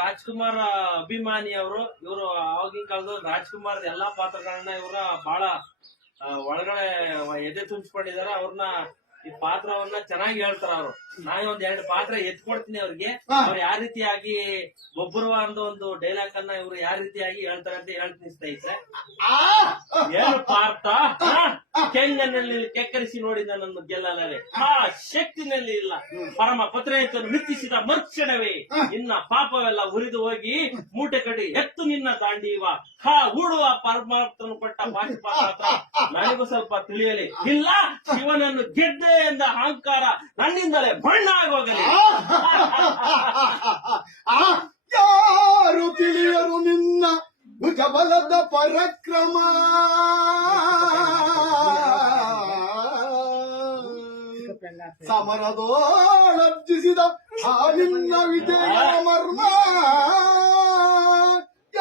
ರಾಜ್ಕುಮಾರ್ ಅಭಿಮಾನಿ ಅವರು. ಇವರು ಆವಾಗಿನ ಕಾಲದಲ್ಲಿ ರಾಜ್ಕುಮಾರ್ ಎಲ್ಲಾ ಪಾತ್ರಗಳನ್ನ ಇವರ ಬಹಳ ಒಳಗಡೆ ಎದೆ ತುಂಬಿಸ್ಕೊಂಡಿದಾರೆ. ಅವ್ರನ್ನ ಈ ಪಾತ್ರವನ್ನ ಚೆನ್ನಾಗಿ ಹೇಳ್ತಾರ ಅವರು. ನಾನು ಒಂದ್ 2 ಪಾತ್ರ ಎತ್ಕೊಡ್ತೀನಿ ಅವ್ರಿಗೆ. ಅವ್ರು ಯಾವ ರೀತಿಯಾಗಿ ಒಬ್ಬರುವ ಅಂತ ಒಂದು ಡೈಲಾಗ್ ಅನ್ನ ಇವ್ರು ಯಾವ ರೀತಿಯಾಗಿ ಹೇಳ್ತಾರೆ ಅಂತ ಹೇಳ್ತೀನಿ ಸ್ನೇಹಿತರೆ. ಏನು ಪಾರ್ಥ, ಕೆಂಗನಲ್ಲಿ ಕೆಕ್ಕರಿಸಿ ನೋಡಿದ ನನ್ನ ಗೆಲ್ಲಲೇ ಆ ಶಕ್ತಿನಲ್ಲಿ ಇಲ್ಲ. ಪರಮ ಪತ್ರೆಯನ್ನು ಮಿತ್ತಿಸಿದ ಮರುಕ್ಷಣವೇ ನಿನ್ನ ಪಾಪವೆಲ್ಲ ಉರಿದು ಹೋಗಿ ಮೂಟೆ ಕಡಿ ಎತ್ತು ನಿನ್ನ ದಾಂಡೀವ ಹೂಡುವ ಪರಮಾತ್ಮನು ಕೊಟ್ಟ ಪಾಶುಪಾತ್ರ ನನಗೂ ಸ್ವಲ್ಪ ತಿಳಿಯಲಿ. ಇಲ್ಲ ಶಿವನನ್ನು ಗೆದ್ದೆ ಎಂದ ಅಹಂಕಾರ ನನ್ನಿಂದಲೇ ಬಣ್ಣ ಆಗೋಗಲಿ. ಯಾರು ತಿಳಿಯರು ನಿನ್ನ ಭುಜಬಲದ ಪರಾಕ್ರಮ. ಸಮರದೋಳರ್ಜಿಸಿದ ಆ ನಿನ್ನ ವಿಜಯ ಮರ್ಮ.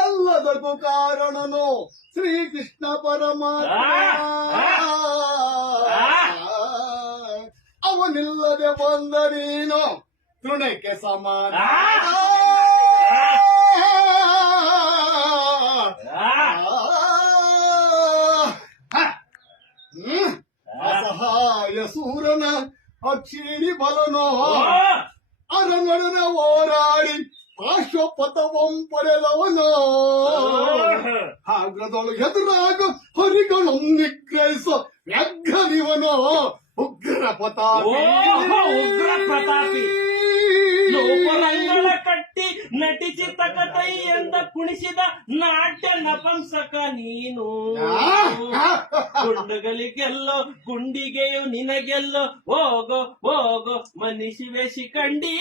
ಎಲ್ಲದಕ್ಕೂ ಕಾರಣನು ಶ್ರೀಕೃಷ್ಣ ಪರಮಾತ್ಮ. ಅವನಿಲ್ಲದೆ ಬಂದ ನೀನು ತೃಣಕ್ಕೆ ಸಮಾನ. ಅಸಹಾಯ ಸೂರನ ಅಕ್ಷೀಣಿ ಬಲನೋ ಅರನೊಡನೆ ಹೋರಾಡಿ ಪಾರ್ಶ್ವಪಥವಂ ಪಡೆದವನೋ. ಆಗ್ರದೊಳು ಎದುರಾಗ ಹರಿಗಳು ನಿಗ್ರಹಿಸೋ ವ್ಯಗ್ರನಿವನೋ ಉಗ್ರ ಪ್ರತಾಪಿ. ಉಗ್ರ ಪ್ರತಾಪಿ ಲೋಕರಂಗಳ ಕಟ್ಟಿ ನಟಿಸಿ ತಕತೈ ಎಂದ ಕುಣಿಸಿದ ನಾಟ್ಯ ನಪಂಸಕ ನೀನು. ಗುಂಡುಗಳಿಗೆಲ್ಲೋ ಗುಂಡಿಗೆಯು ನಿನಗೆಲ್ಲೋ ಹೋಗೋ ಹೋಗೋ ಮನಿಷಿವೆ ಶಿಖಂಡಿ.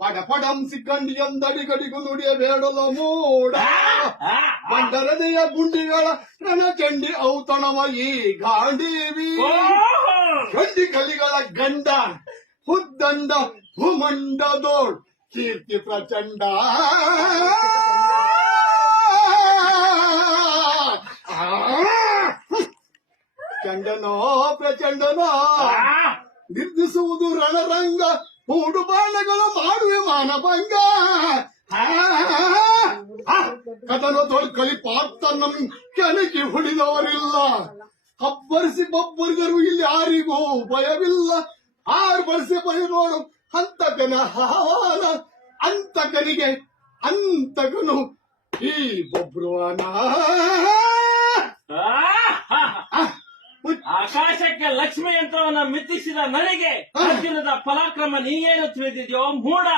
ಪಡಪಡಂ ಸಿಕ್ಕಂಡಿ ಎಂದಡಿಗಡಿಗೂ ನುಡಿಯ ಬೇಡಲು ಮೂಡ. ಬಂಡರದೆಯ ಗುಂಡಿಗಳ ರಣಚಂಡಿ ಔತಣವ ಈ ಗಾಂಡೀವಿ. ಗಂಡಿ ಕಲಿಗಳ ಗಂಡ ಹುದ್ದಂಡ ಭೂಮಂಡದೋಳ್ ಕೀರ್ತಿ ಪ್ರಚಂಡ. ಚಂಡನೋ ಪ್ರಚಂಡನೋ ನಿರ್ದಿಸುವುದು ರಣರಂಗ. ಮೂಡು ಬಾಣಗಳು ಮಾಡುವೆ ಮಾನಭಂಗ. ಕದನ ತೊಳ್ಕಳಿ ಪಾರ್ಥ ನಮ್ ಕೆಣಕಿ ಹೊಡಿದವರಿಲ್ಲ. ಹಬ್ಬರಿಸಿ ಬಬ್ಬರಿಗರು ಇಲ್ಲಿ ಯಾರಿಗೂ ಭಯವಿಲ್ಲ. ಆರ್ಬರಿಸಿ ಭಯ ನೋಡು ಹಂತಕನ ಹಾವಾನ. ಅಂತಕನಿಗೆ ಅಂತಕನು ಈ ಬೊಬ್ರುವನ. ಆಕಾಶಕ್ಕೆ ಲಕ್ಷ್ಮಿ ಯಂತ್ರವನ್ನ ಮಿತ್ತಿಸಿದ ನನಗೆ ಅರ್ಜುನದ ಪರಾಕ್ರಮ ನೀಗೇನು ತಿಳಿದಿದ್ಯೋ ಮೂಡ.